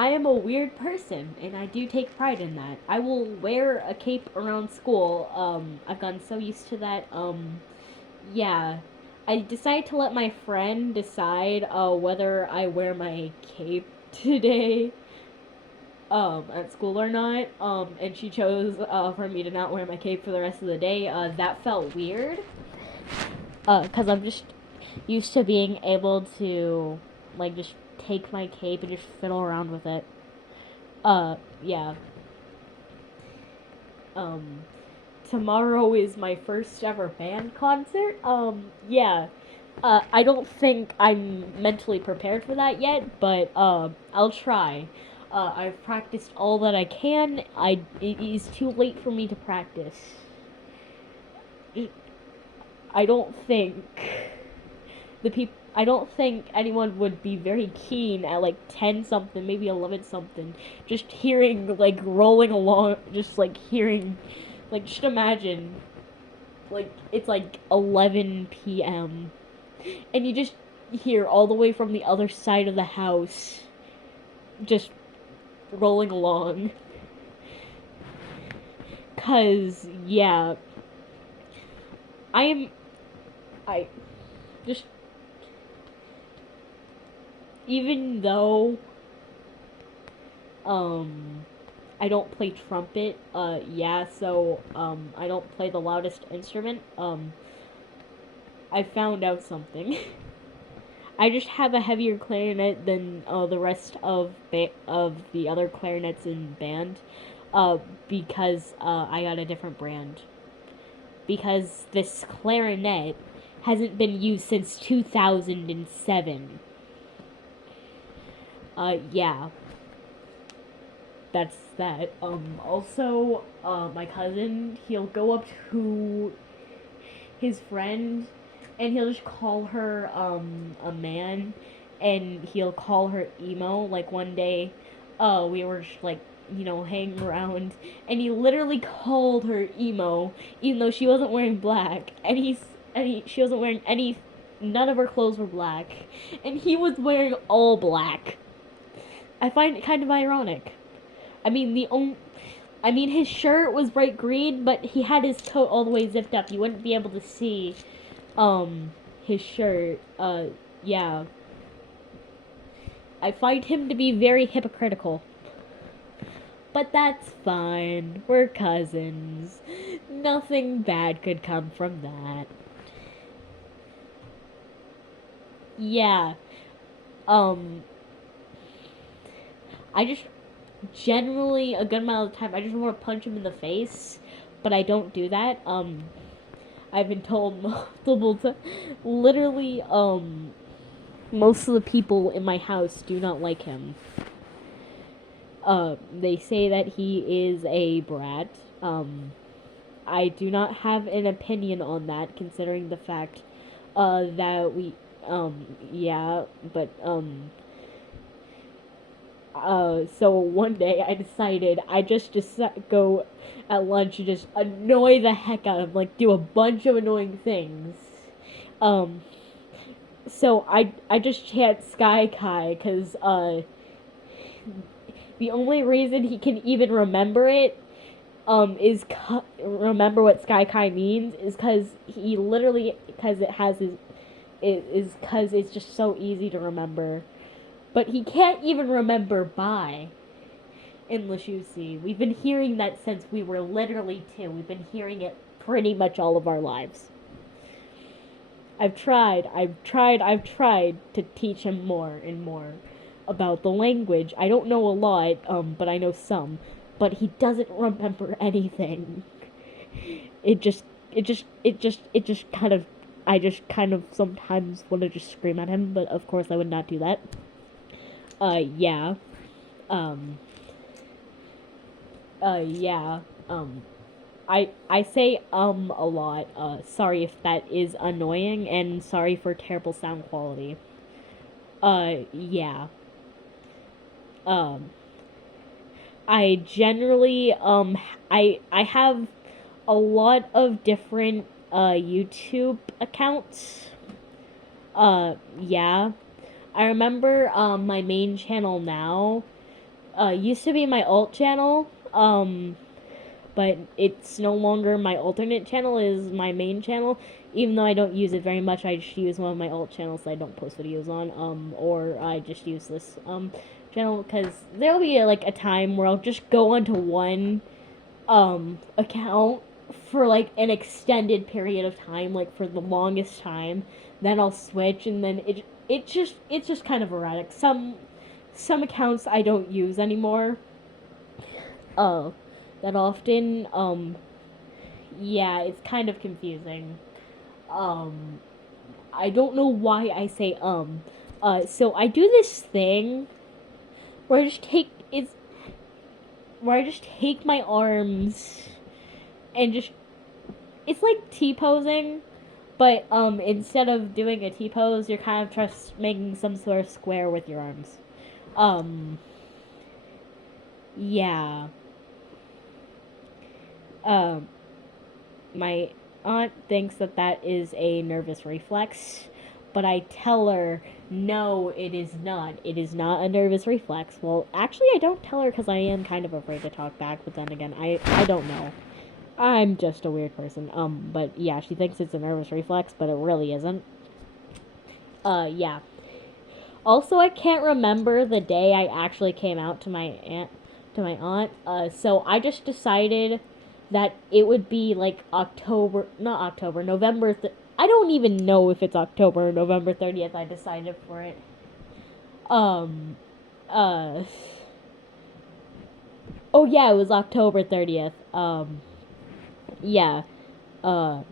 I am a weird person, and I do take pride in that. I will wear a cape around school. I've gotten so used to that. Yeah. I decided to let my friend decide whether I wear my cape today at school or not. And she chose for me to not wear my cape for the rest of the day. That felt weird. Cause I'm just used to being able to like just take my cape and just fiddle around with it. Yeah. Um, Tomorrow is my first ever band concert. Yeah. I don't think I'm mentally prepared for that yet, but I'll try. I've practiced all that I can. It is too late for me to practice. I don't think I don't think anyone would be keen at like 10 something, maybe 11 something, just hearing like rolling along, just like hearing, like just imagine, like it's like 11 p.m. and you just hear all the way from the other side of the house, just rolling along. Cause yeah, I am, I just even though um I don't play trumpet, yeah, so I don't play the loudest instrument. I found out something. I just have a heavier clarinet than the rest of the other clarinets in band, uh, because I got a different brand. Because this clarinet hasn't been used since 2007. Yeah, that's that. Also, my cousin, he'll go up to his friend and he'll just call her, a man, and he'll call her emo. Like one day, we were just like, hanging around, and he literally called her emo, even though she wasn't wearing black, she wasn't wearing none of her clothes were black, and he was wearing all black. I find it kind of ironic. I mean, his shirt was bright green, but he had his coat all the way zipped up. You wouldn't be able to see, his shirt. Yeah. I find him to be very hypocritical. But that's fine. We're cousins. Nothing bad could come from that. Yeah. Um, I just generally a good amount of the time I just want to punch him in the face, but I don't do that. I've been told multiple times. Literally, most of the people in my house do not like him. They say that he is a brat. I do not have an opinion on that, considering the fact, that yeah, but, so one day I decided I just go at lunch and just annoy the heck out of him, like do a bunch of annoying things. Um, so I just chant Sky Kai because the only reason he can even remember it remember what Sky Kai means is because he literally because it is because it's just so easy to remember. But he can't even remember bye in Lashusi. We've been hearing that since we were literally 2. We've been hearing it pretty much all of our lives. I've tried to teach him more and more about the language. I don't know a lot, but I know some. But he doesn't remember anything. It just kind of, I just kind of sometimes want to just scream at him, but of course I would not do that. Yeah. Um, yeah. I say a lot. Sorry if that is annoying, and sorry for terrible sound quality. Yeah. Um, I generally I have a lot of different YouTube accounts. Yeah. I remember my main channel now. used to be my alt channel, but it's no longer my alternate channel, is my main channel. Even though I don't use it very much, I just use one of my alt channels that I don't post videos on, or I just use this, channel, because there'll be, like, a time where I'll just go onto one, account for, like, an extended period of time, like, for the longest time, then I'll switch, and then it's just kind of erratic. Some accounts I don't use anymore, that often, yeah, it's kind of confusing. Um, I don't know why I say so I do this thing where I just take my arms and just, it's like T-posing, but instead of doing a T-pose, you're kind of just making some sort of square with your arms. Um, yeah. Um, my aunt thinks that that is a nervous reflex, but I tell her, no, it is not. It is not a nervous reflex. Well, actually, I don't tell her because I am kind of afraid to talk back, but then again, I don't know. I'm just a weird person. But yeah, she thinks it's a nervous reflex, but it really isn't. Yeah. Also, I can't remember the day I actually came out to my aunt. So I just decided that it would be like not October, I don't even know if it's October or November 30th. I decided for it. Um, uh, oh yeah, it was October 30th. Yeah. Uh,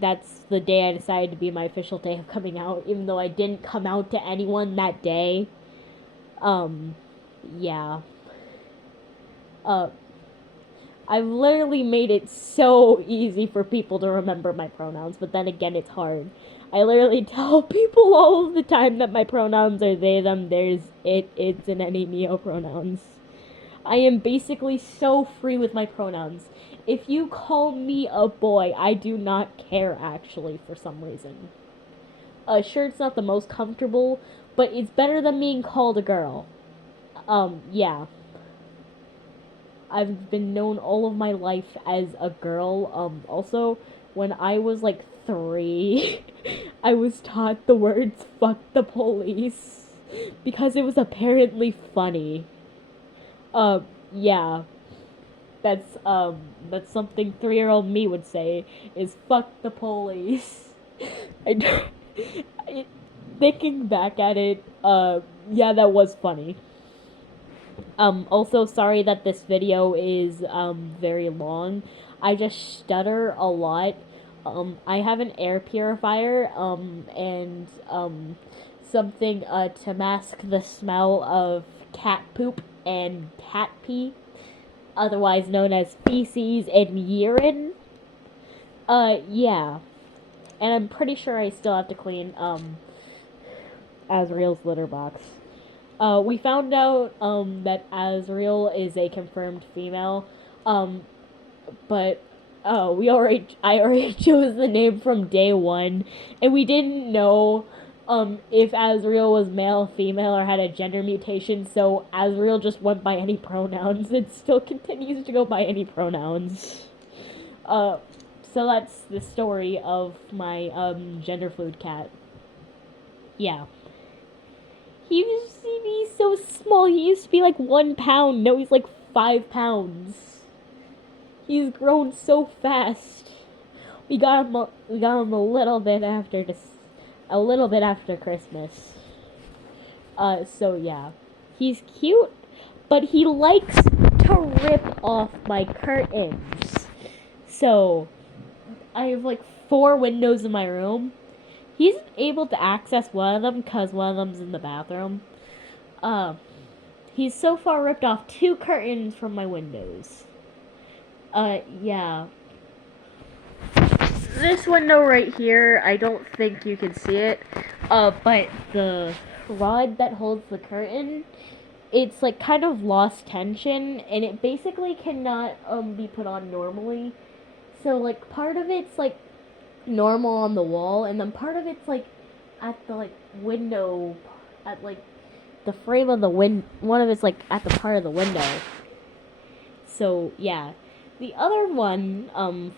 that's the day I decided to be my official day of coming out, even though I didn't come out to anyone that day. Um, yeah. Uh, I've literally made it so easy for people to remember my pronouns, but then again, it's hard. I literally tell people all of the time that my pronouns are they, them, theirs, it, its, and any neo-pronouns. I am basically so free with my pronouns. If you call me a boy, I do not care, actually, for some reason. Sure, it's not the most comfortable, but it's better than being called a girl. Yeah. I've been known all of my life as a girl. Also, when I was like 3, I was taught the words fuck the police because it was apparently funny. Yeah. That's something 3-year-old me would say, is fuck the police. I don't, it, thinking back at it, yeah, that was funny. Also sorry that this video is, very long. I just stutter a lot. I have an air purifier, and, something, to mask the smell of cat poop and cat pee, otherwise known as feces and urine. Yeah. And I'm pretty sure I still have to clean, Azriel's litter box. We found out, that Azriel is a confirmed female, but, I already chose the name from day one, and we didn't know, if Azriel was male, female, or had a gender mutation, so Azriel just went by any pronouns. It still continues to go by any pronouns. So that's the story of my, gender fluid cat. Yeah. He used to be so small. He used to be like 1 pound. Now he's like 5 pounds. He's grown so fast. We got him a little bit after Christmas. So yeah, he's cute, but he likes to rip off my curtains. So I have like 4 windows in my room. He's able to access one of them because one of them's in the bathroom. He's so far ripped off 2 curtains from my windows. Yeah. This window right here, I don't think you can see it. But the rod that holds the curtain, it's like kind of lost tension, and it basically cannot, be put on normally. So like part of it's like normal on the wall, and then part of it's like at the like window, at like the frame of the one of it's like at the part of the window. So yeah. The other one,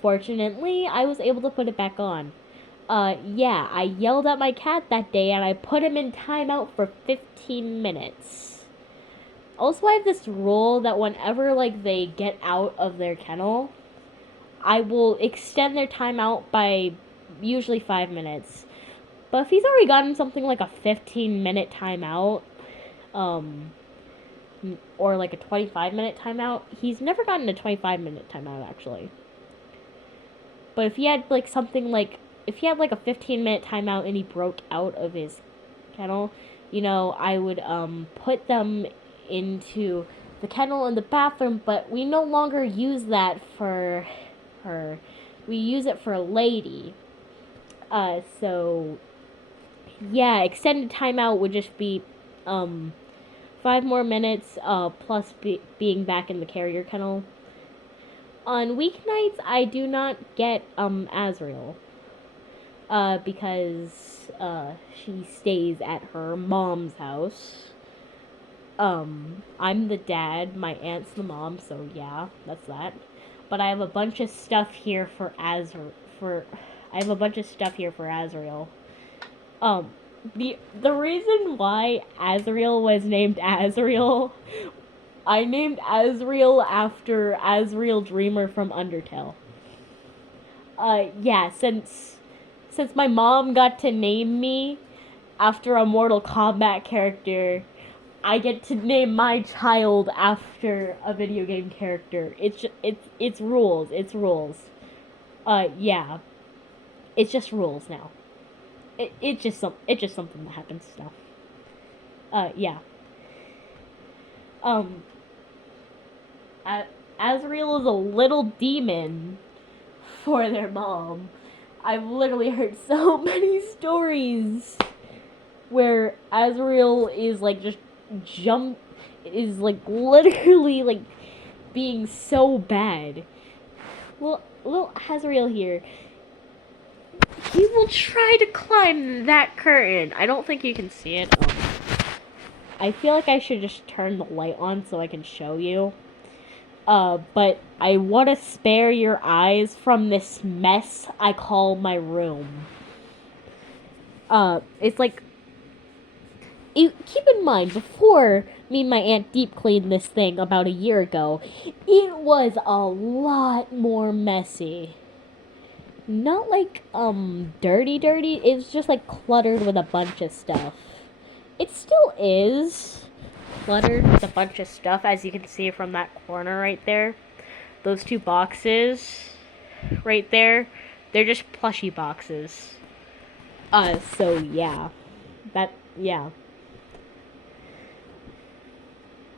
fortunately, I was able to put it back on. Yeah, I yelled at my cat that day and I put him in timeout for 15 minutes. Also, I have this rule that whenever like they get out of their kennel, I will extend their timeout by usually 5 minutes. But if he's already gotten something like a 15-minute timeout, or like a 25-minute timeout, he's never gotten a 25-minute timeout actually. But if he had like something like, if he had like a 15-minute timeout and he broke out of his kennel, I would put them into the kennel in the bathroom, but we no longer use that for her. We use it for a lady. So yeah, extended timeout would just be 5 more minutes plus being back in the carrier kennel. On weeknights, I do not get Azriel because she stays at her mom's house. I'm the dad, my aunt's the mom, so yeah, that's that. But I have a bunch of stuff here for Azriel. The reason why Azriel was named Azriel, I named Azriel after Azriel Dreamer from Undertale. Yeah, since my mom got to name me after a Mortal Kombat character, I get to name my child after a video game character. It's rules. It's rules. Yeah. It's just rules now. It's just something that happens now. Yeah. Azriel is a little demon for their mom. I've literally heard so many stories where Azriel is like just is like literally like being so bad. Well, little Azriel here, he will try to climb that curtain. I don't think you can see it. I feel like I should just turn the light on so I can show you. But I want to spare your eyes from this mess I call my room. It's like, keep in mind, before me and my aunt deep cleaned this thing about a year ago, it was a lot more messy. Not like, dirty, it was just like cluttered with a bunch of stuff. It still is cluttered with a bunch of stuff, as you can see from that corner right there. Those 2 boxes right there, they're just plushie boxes. So yeah. Yeah.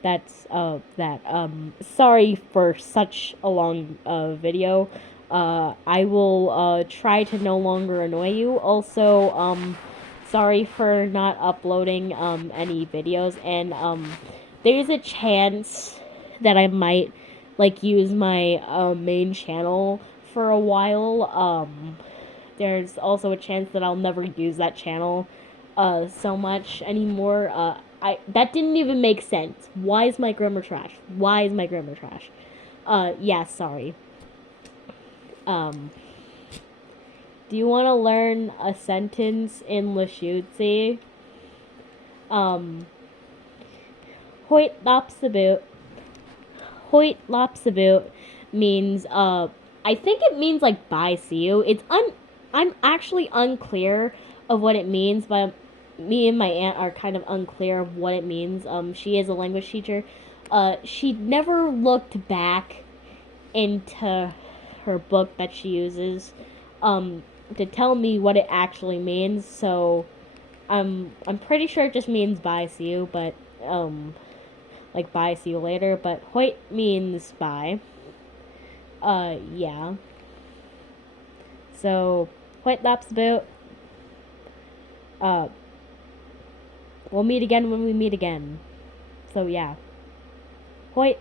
That's, that. Sorry for such a long, video. I will, try to no longer annoy you. Also, sorry for not uploading, any videos, and, there's a chance that I might, like, use my, main channel for a while. There's also a chance that I'll never use that channel, so much anymore. That didn't even make sense. Why is my grammar trash? Yeah, sorry. Do you want to learn a sentence in Lashutzi? Hoyt Lopsaboot. Hoyt Lopsaboot means, I think it means, like, bye, see you. I'm actually unclear of what it means, but me and my aunt are kind of unclear of what it means. She is a language teacher. She never looked back into her book that she uses, to tell me what it actually means, so I'm pretty sure it just means bye, see you, but, like bye, see you later, but Hoyt means bye. Yeah. So, Hoyt Lapsboot, we'll meet again when we meet again. So, yeah. Hoyt.